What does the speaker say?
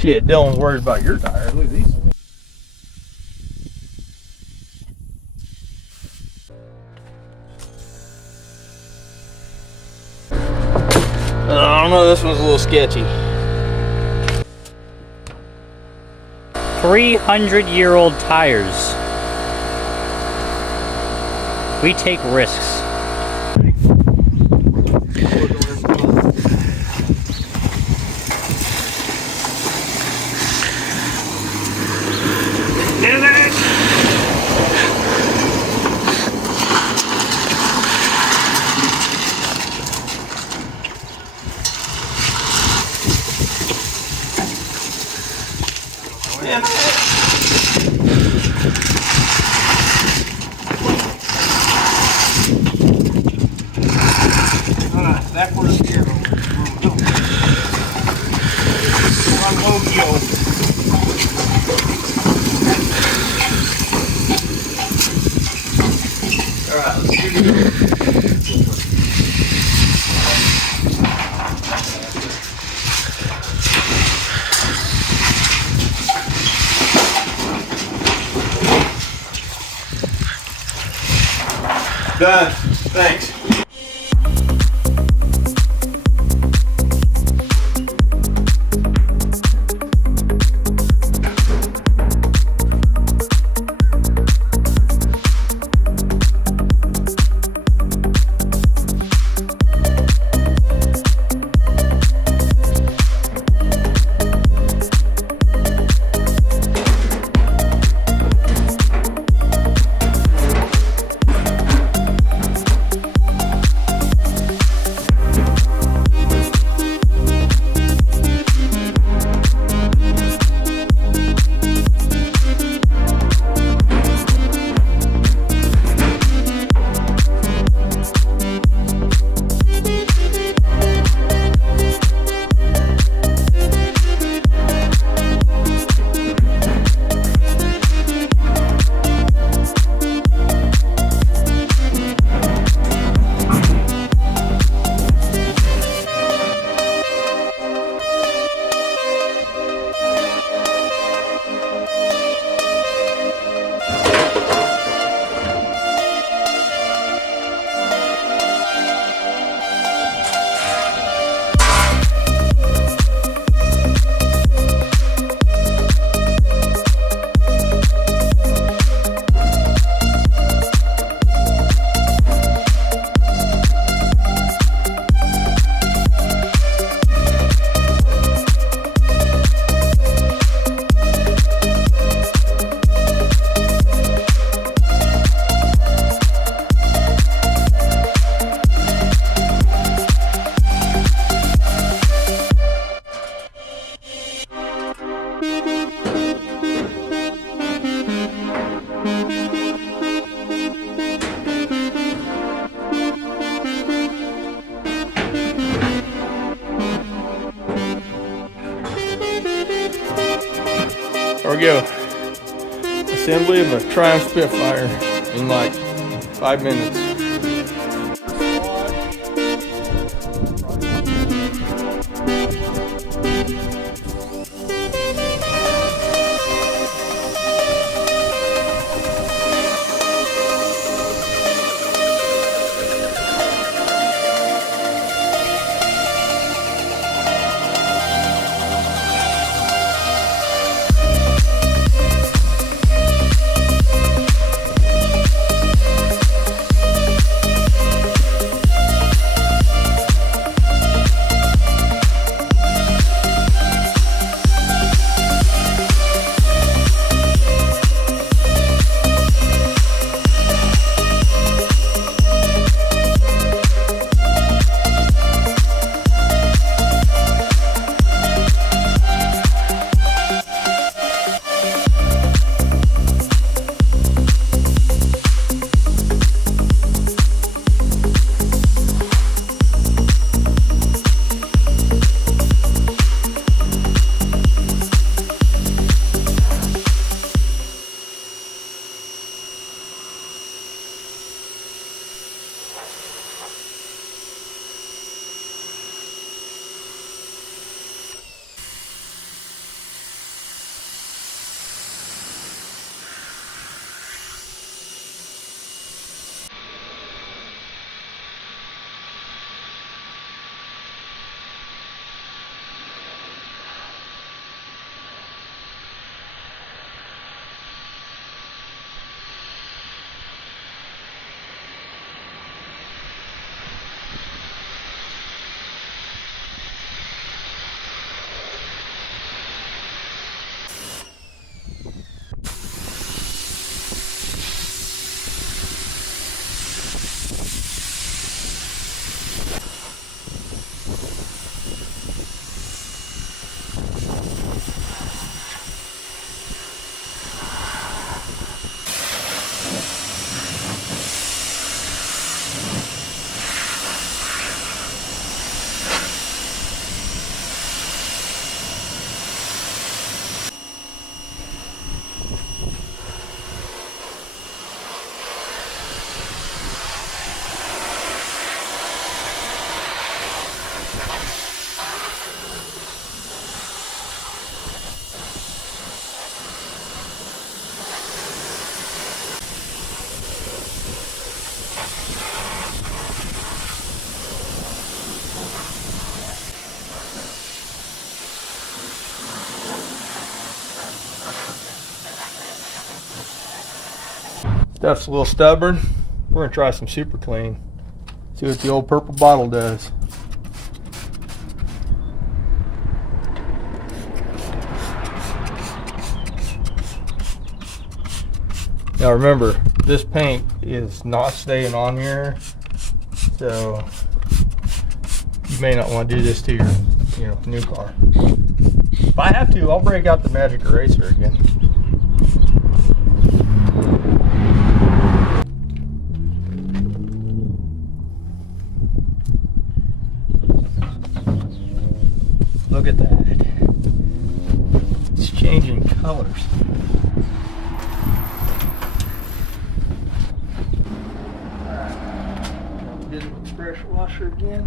Shit, Dylan's worried about your tires. Look at these. I don't know, this one's a little sketchy. 300-year-old tires. We take risks. Backward here. Unload you. Alright, let's do it. Done. Thanks. There we go. Assembly of a Triumph Spitfire in like 5 minutes. Stuff's a little stubborn. We're gonna try some Super Clean. See what the old purple bottle does. Now remember, this paint is not staying on here, so you may not want to do this to your new car. If I have to, I'll break out the Magic Eraser again. Look at that. It's changing colors. Alright, get it with pressure washer again.